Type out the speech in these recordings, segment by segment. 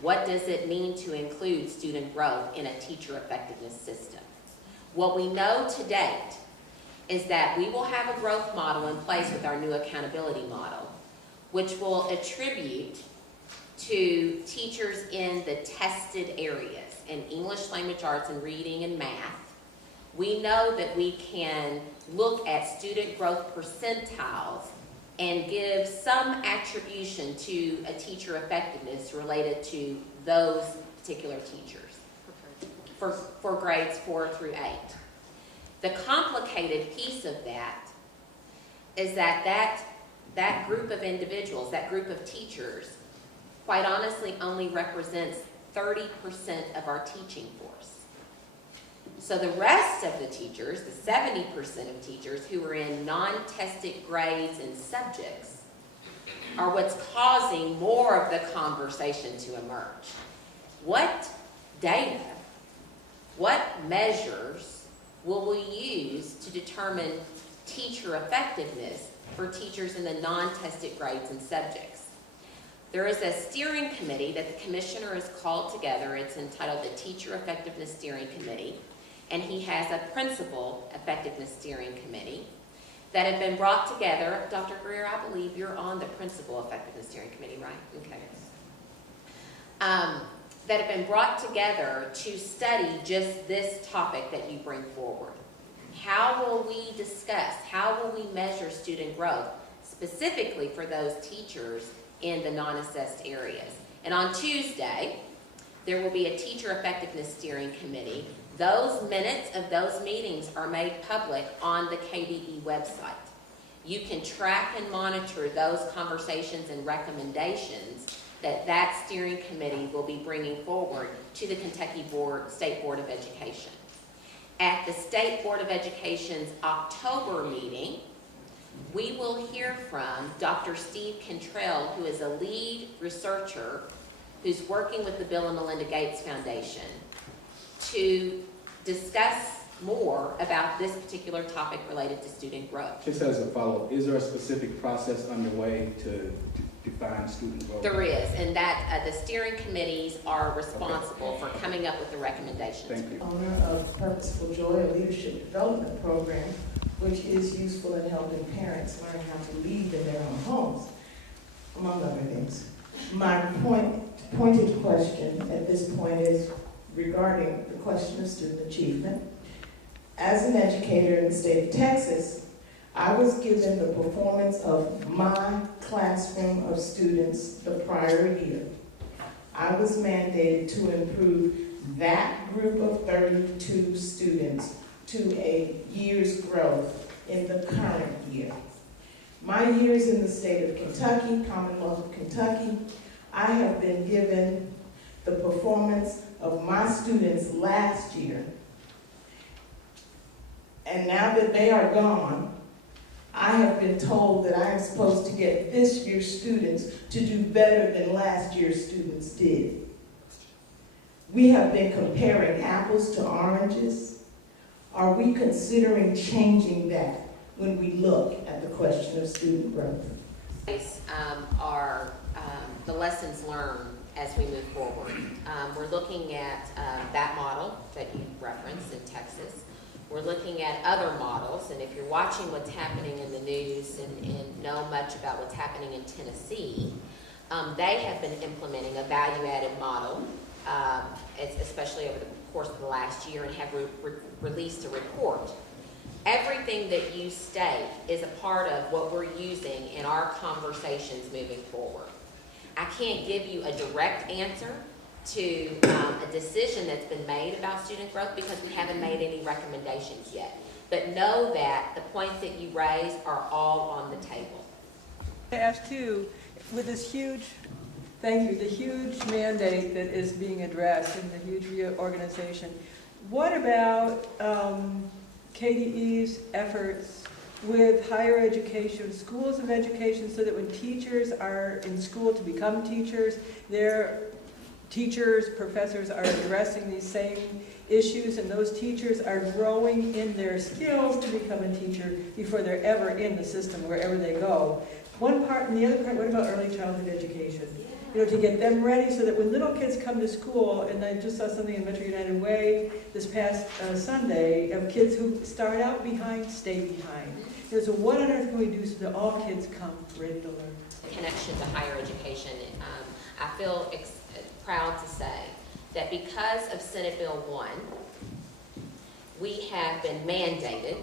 What does it mean to include student growth in a teacher effectiveness system? What we know to date is that we will have a growth model in place with our new accountability model, which will attribute to teachers in the tested areas, in English language arts and reading and math. We know that we can look at student growth percentiles and give some attribution to a teacher effectiveness related to those particular teachers for grades 4 through 8. The complicated piece of that is that group of individuals, that group of teachers, quite honestly only represents 30% of our teaching force. So the rest of the teachers, the 70% of teachers who are in non-tested grades and subjects, are what's causing more of the conversation to emerge. What data, what measures will we use to determine teacher effectiveness for teachers in the non-tested grades and subjects? There is a steering committee that the commissioner has called together. It's entitled the Teacher Effectiveness Steering Committee, and he has a Principal Effectiveness Steering Committee that have been brought together. Dr. Greer, I believe you're on the Principal Effectiveness Steering Committee, right? Okay. That have been brought together to study just this topic that you bring forward. How will we discuss, how will we measure student growth, specifically for those teachers in the non-assessed areas? And on Tuesday, there will be a Teacher Effectiveness Steering Committee. Those minutes of those meetings are made public on the KDE website. You can track and monitor those conversations and recommendations that steering committee will be bringing forward to the Kentucky State Board of Education. At the State Board of Education's October meeting, we will hear from Dr. Steve Cantrell, who is a lead researcher who's working with the Bill and Melinda Gates Foundation to discuss more about this particular topic related to student growth. Just as a follow-up, is there a specific process underway to define student growth? There is, and that the steering committees are responsible for coming up with the recommendations. Thank you. Owner of Purposeful Joy, a leadership development program, which is useful in helping parents learn how to lead in their own homes, among other things. My pointed question at this point is regarding the question of student achievement. As an educator in the state of Texas, I was given the performance of my classroom of students the prior year. I was mandated to improve that group of 32 students to a year's growth in the current year. My years in the state of Kentucky, Commonwealth of Kentucky, I have been given the performance of my students last year. And now that they are gone, I have been told that I am supposed to get this year's students to do better than last year's students did. We have been comparing apples to oranges. Are we considering changing that when we look at the question of student growth? Are the lessons learned as we move forward. We're looking at that model that you referenced in Texas. We're looking at other models, and if you're watching what's happening in the news and know much about what's happening in Tennessee, they have been implementing a value-added model, especially over the course of the last year, and have released a report. Everything that you state is a part of what we're using in our conversations moving forward. I can't give you a direct answer to a decision that's been made about student growth because we haven't made any recommendations yet. But know that the points that you raise are all on the table. I ask too, with this huge, thank you, the huge mandate that is being addressed and the huge reorganization, what about KDE's efforts with higher education, schools of education, so that when teachers are in school to become teachers, their teachers, professors are addressing these same issues, and those teachers are growing in their skills to become a teacher before they're ever in the system, wherever they go. One part, and the other part, what about early childhood education? to get them ready so that when little kids come to school, and I just saw something in Metro United Way this past Sunday of kids who start out behind, stay behind. So what on earth can we do so that all kids come ready to learn? Connection to higher education. I feel proud to say that because of Senate Bill 1, we have been mandated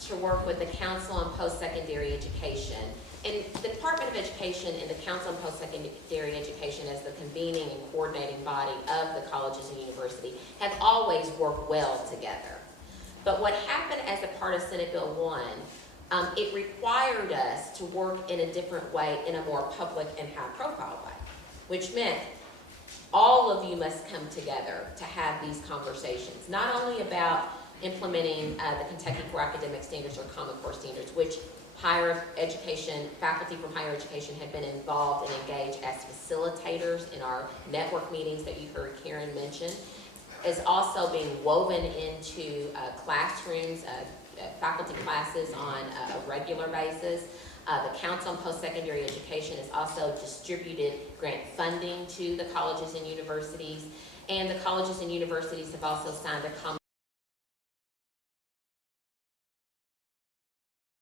to work with the Council on Post-Secondary Education. And the Department of Education and the Council on Post-Secondary Education, as the convening and coordinating body of the colleges and university, have always worked well together. But what happened as a part of Senate Bill 1, it required us to work in a different way, in a more public and high-profile way, which meant all of you must come together to have these conversations, not only about implementing the Kentucky Core Academic Standards or Common Core Standards, which higher education, faculty from higher education have been involved and engaged as facilitators in our network meetings that you heard Karen mention, is also being woven into classrooms, faculty classes on a regular basis. The Council on Post-Secondary Education has also distributed grant funding to the colleges and universities, and the colleges and universities have also signed a common